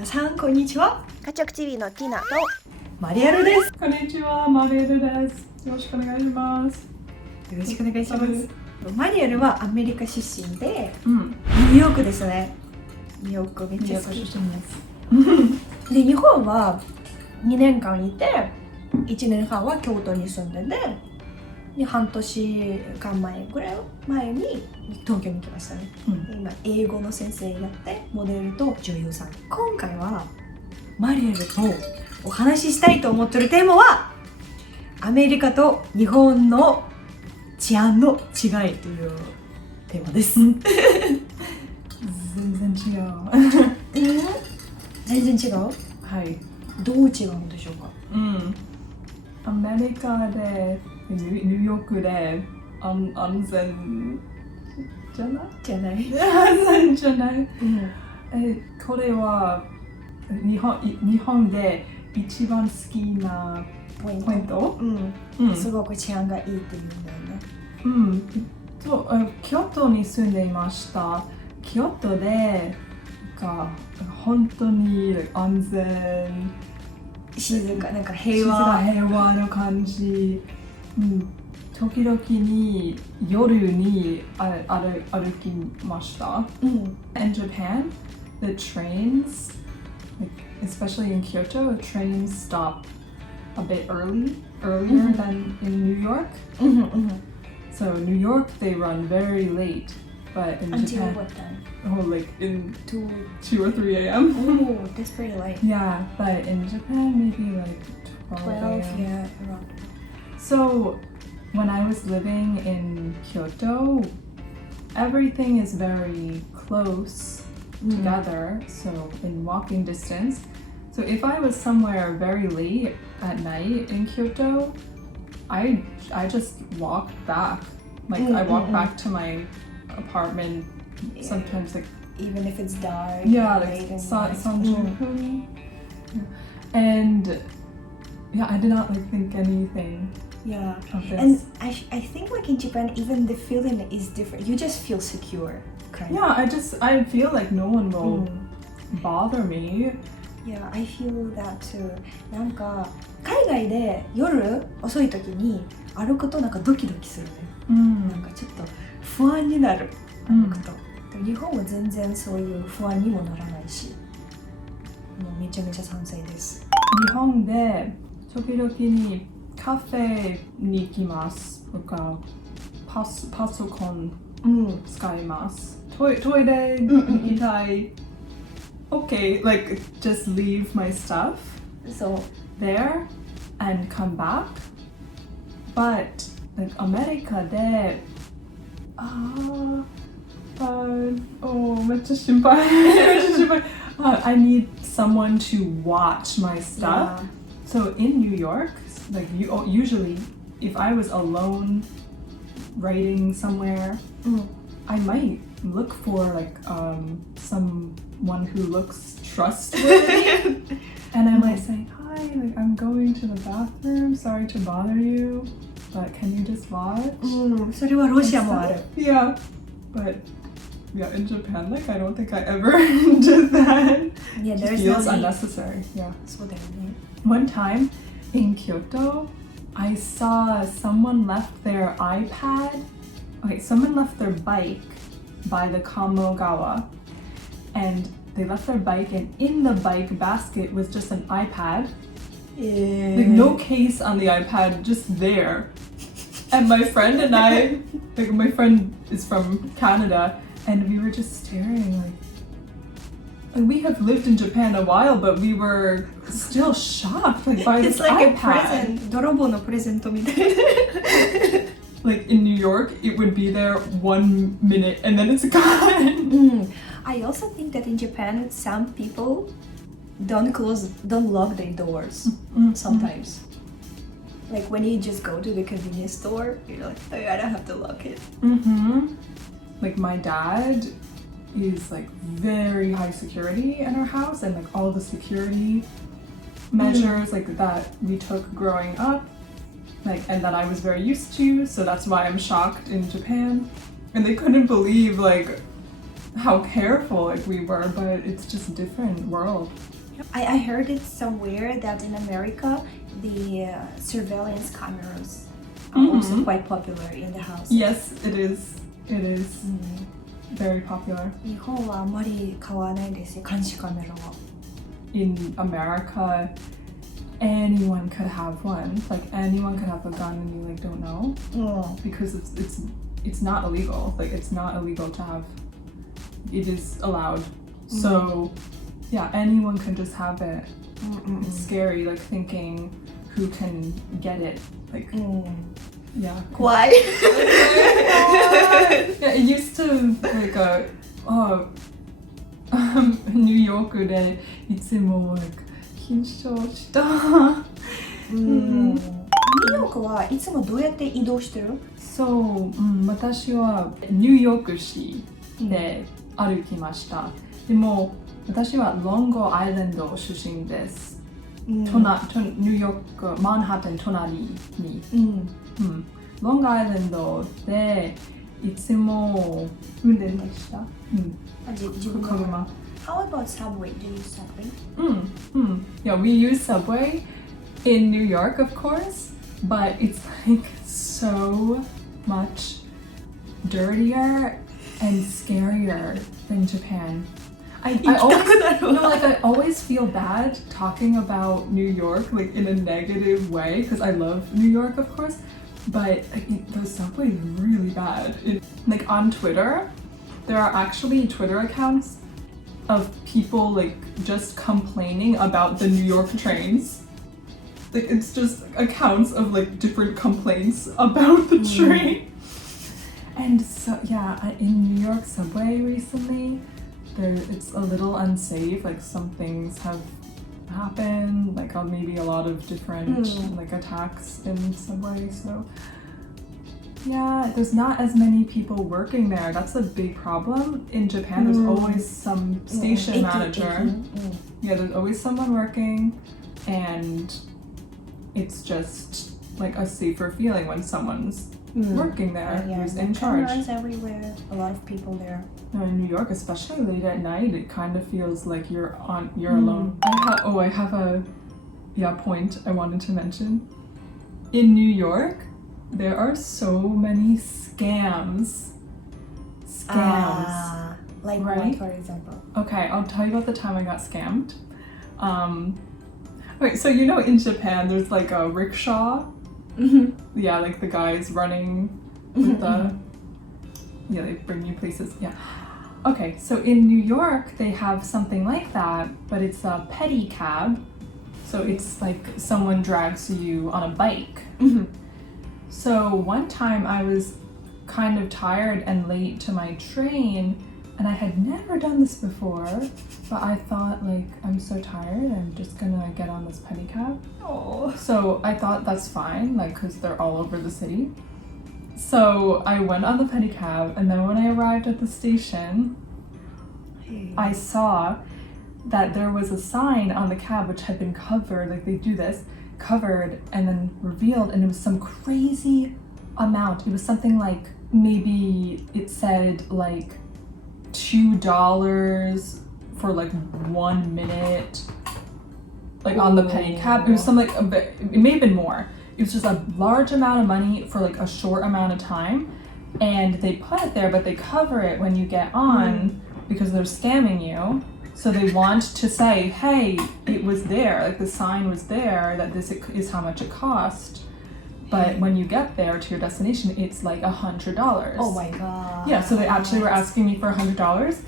皆さんこんにちは。KachokTV のティナとマリエルです。こんにちは、マリエルです。よろしくお願いします。よろしくお願いします。マリエルはアメリカ出身で、うん、ニューヨークですね。ニューヨークめっちゃ好き。出身です。で、日本は2年間いて、1年半は京都に住んでて、で半年間前ぐらい前に東京に来ましたね。で今英語の先生やってモデルと女優さん。今回はマリエルとお話ししたいと思ってるテーマはアメリカと日本の治安の違いというテーマです。全然違う。全然違う？はい。どう違うんでしょうか？アメリカでニューヨークで安全じゃない？じゃない。安全じゃない。これは日本で一番好きなポイント？すごく治安がいいっていうんだよね。京都に住んでいました。京都で本当に安全、静か、なんか平和な感じ。時々に夜に歩きました。In Japan, the trains, especially in Kyoto, trains stop a bit earlier than in New York. So New York, they run very late, but in Until Japan, what time? Like in 2 or 3 a.m. Oh, that's pretty late. Yeah, but in Japan, maybe like 12 a.m. Yeah, around. So when I was living in Kyoto, everything is very close together, so in walking distance. So if I was somewhere very late at night in Kyoto, I just walked back. Like I walked back to my apartment. Sometimes like even if it's dark. Yeah, like Sanjuku. And yeah, I did not like think anything. Yeah, of this. and I think like in Japan, even the feeling is different. You just feel secure, kind of. Yeah, I feel like no one will bother me. Yeah, I feel that too. なんか海外で夜遅い時に歩くとなんかドキドキするね。なんかちょっと不安になる歩くと。日本は全然そういう不安にもならないし、もうめちゃめちゃ賛成です。日本で時々にカフェに行きますとかパソコン使います。トイレに行きたい。Okay, like just leave my stuff there and come back. But like アメリカでめっちゃ心配。I need someone to watch my stuff. Yeah. So in New York, like usually, if I was alone writing somewhere, I might look for like someone who looks trustworthy, and I might say, "Hi, like I'm going to the bathroom. Sorry to bother you, but can you just watch?" それはロシアもある。Yeah, but yeah, in Japan, like I don't think I ever did that. Yeah, it there's feels no need. unnecessary. Yeah. そうだよね。One time in Kyoto, I saw someone left their iPad. Okay, someone left their bike by the Kamogawa, and they left their bike, and in the bike basket was just an iPad. Like no case on the iPad, just there. And my friend and I, like my friend is from Canada, and we were just staring like we have lived in Japan a while, but we were still shocked like by this iPad. It's like iPad. a present. 泥棒のプレゼントみたいな。Like in New York, it would be there 1 minute and then it's gone. I also think that in Japan, some people don't lock their doors sometimes. Like when you just go to the convenience store, you're like, oh, I don't have to lock it. Like my dad is like very high security in our house, and like all the security measures like that we took growing up, like and that I was very used to, so that's why I'm shocked in Japan. And they couldn't believe like how careful like we were, but it's just a different world. I heard it somewhere that in America the surveillance cameras are also quite popular in the house. Yes, it is. It is very popular. 日本はあんまり買わないですよ、監視カメラは。In America, anyone could have one. Like anyone could have a gun and you like don't know because it's not illegal. Like it's not illegal to have. It is allowed. So yeah, anyone can just have it. It's scary, like thinking who can get it. Like yeah. Why? Yeah, it used to like New York でいつもlike 緊張した。ニューヨークはいつもどうやって移動してる？そう、私はニューヨーク市で歩きました。でも私はロングアイランド出身です。ニューヨーク、マンハッタン隣に。ロングアイランドでいつも運転でした。車。How about subway? Do you use subway? Yeah, we use subway in New York, of course, but it's like so much dirtier and scarier than Japan. I always feel bad talking about New York like in a negative way because I love New York, of course, but the subway is really bad. Like on Twitter, there are actually Twitter accounts of people like just complaining about the New York trains. Like it's just accounts of like different complaints about the train. And so yeah, in New York subway recently, it's a little unsafe. Like some things have happened, like maybe a lot of different like attacks in subway. So yeah, there's not as many people working there. That's a big problem. In Japan, there's always some station manager. Yeah, there's always someone working, and it's just like a safer feeling when someone's working there who's in charge. Cameras everywhere, a lot of people there. No, in New York, especially late at night, it kind of feels like you're alone. I have a point I wanted to mention. In New York, there are so many scams. Like right? what, for example? Okay, I'll tell you about the time I got scammed. Wait, so you know in Japan there's like a rickshaw? Yeah, like the guys running with the... Yeah, they bring you places. Yeah. Okay, so in New York they have something like that, but it's a pedicab. So it's like someone drags you on a bike. So one time I was kind of tired and late to my train, and I had never done this before, but I thought like, I'm so tired, I'm just gonna get on this pedicab. So I thought that's fine, like, cause they're all over the city. So I went on the pedicab, and then when I arrived at the station, I saw that there was a sign on the cab which had been covered, like they do this, covered and then revealed, and it was some crazy amount. It was something like, maybe it said like $2 for like 1 minute, like on the pedicab. It was something like a bit, it may have been more. It was just a large amount of money for like a short amount of time, and they put it there, but they cover it when you get on because they're scamming you. So they want to say, hey, it was there, like the sign was there, that this is how much it cost. But when you get there to your destination, it's like $100. Oh my god. Yeah, so they actually were asking me for $100.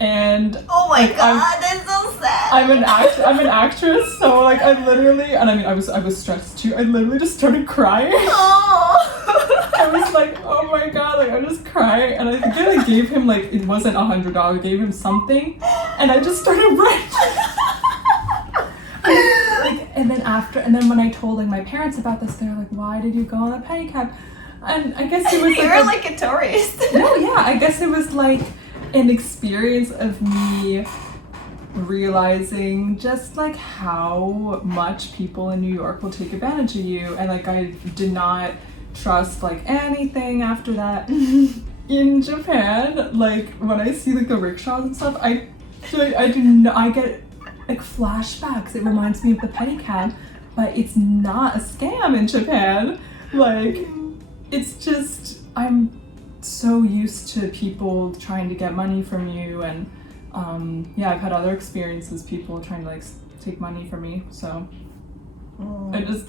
And oh my god, that's so sad. I'm an actress, so like I literally, and I mean I was stressed too. I literally just started crying. I was like, oh my god, like I'm just crying, and I think I gave him like, it wasn't $100, I gave him something, and I just started writing. And then when I told like my parents about this, they're like, why did you go on a pedicab? And I guess it was like you're like a tourist. No, yeah, I guess it was like an experience of me realizing just like how much people in New York will take advantage of you, and like I did not trust like anything after that. in Japan, like when I see like the rickshaws and stuff, I get like flashbacks. It reminds me of the pedicab, but it's not a scam in Japan. Like it's just I'm so used to people trying to get money from you, and yeah, I've had other experiences, people trying to like take money from me. So I just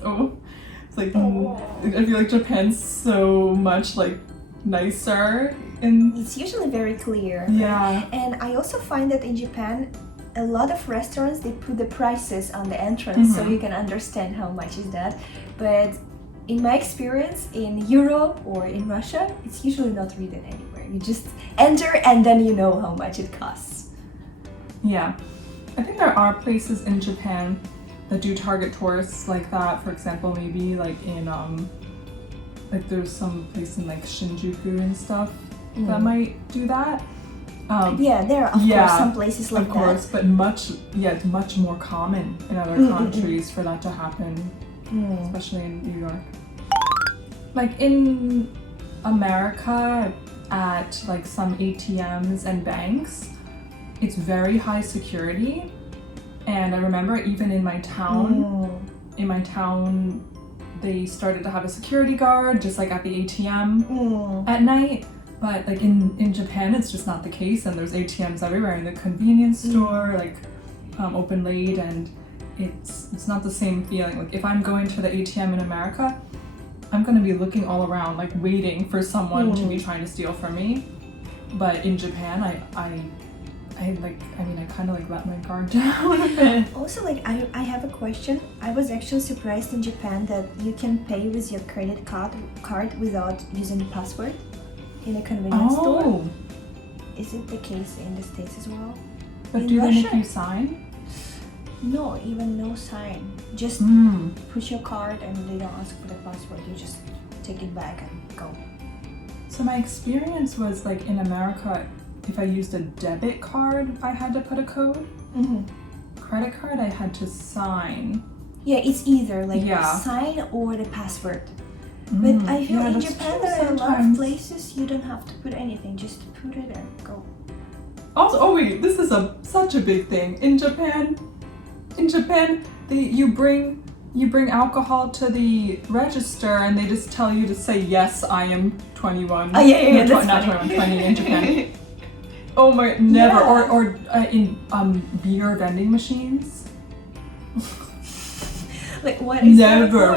it's like I feel like Japan's so much like nicer, and It's usually very clear. yeah. And I also find that in Japan, a lot of restaurants, they put the prices on the entrance so you can understand how much is that. But in my experience in Europe or in Russia, it's usually not written anywhere. You just enter and then you know how much it costs. Yeah, I think there are places in Japan that do target tourists like that. For example, maybe like in like there's some place in like Shinjuku and stuff that might do that. Yeah, there are of course some places like of course, that. but it's much more common in other countries for that to happen, especially in New York. Like in America, at like some ATMs and banks, it's very high security. And I remember even in my town, they started to have a security guard just like at the ATM at night. But like in Japan, it's just not the case, and there's ATMs everywhere in the convenience store, like open late, and it's not the same feeling. Like if I'm going to the ATM in America, I'm gonna be looking all around, like waiting for someone to be trying to steal from me. But in Japan, I kind of like let my guard down a bit. Also, like I have a question. I was actually surprised in Japan that you can pay with your credit card without using the password in a convenience store. Is it the case in the States as well? But in do they make Russia? you sign? No, even no sign. Just push your card and they don't ask for the password. You just take it back and go. So my experience was like in America, if I used a debit card, I had to put a code. Credit card, I had to sign. Yeah, it's either like sign or the password. But I feel in Japan there are a lot of places you don't have to put anything, just put it and go. Also, wait, this is such a big thing. In Japan, you bring alcohol to the register and they just tell you to say yes, I am 21. Oh yeah, no, not 21, 20 in Japan. Oh my, never. Yeah. Or in beer vending machines. Like what is Never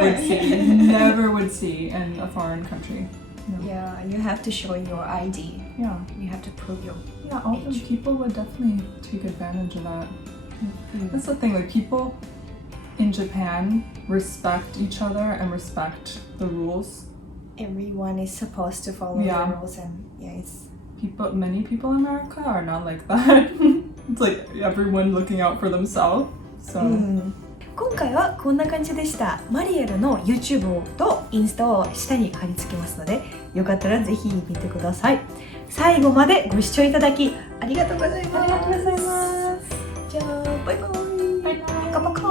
would see in a foreign country. No. Yeah, you have to show your ID. Yeah. You have to prove your Often age. people would definitely take advantage of that. That's the thing, like people in Japan respect each other and respect the rules. Everyone is supposed to follow the rules, and it's many people in America are not like that. It's like everyone looking out for themselves. So 今回はこんな感じでした。マリエルの YouTube とインスタを下に貼り付けますので、よかったらぜひ見てください。最後までご視聴いただきありがとうございます。ありがとうございます。じゃあバイバイ。バイバイ。パカパカ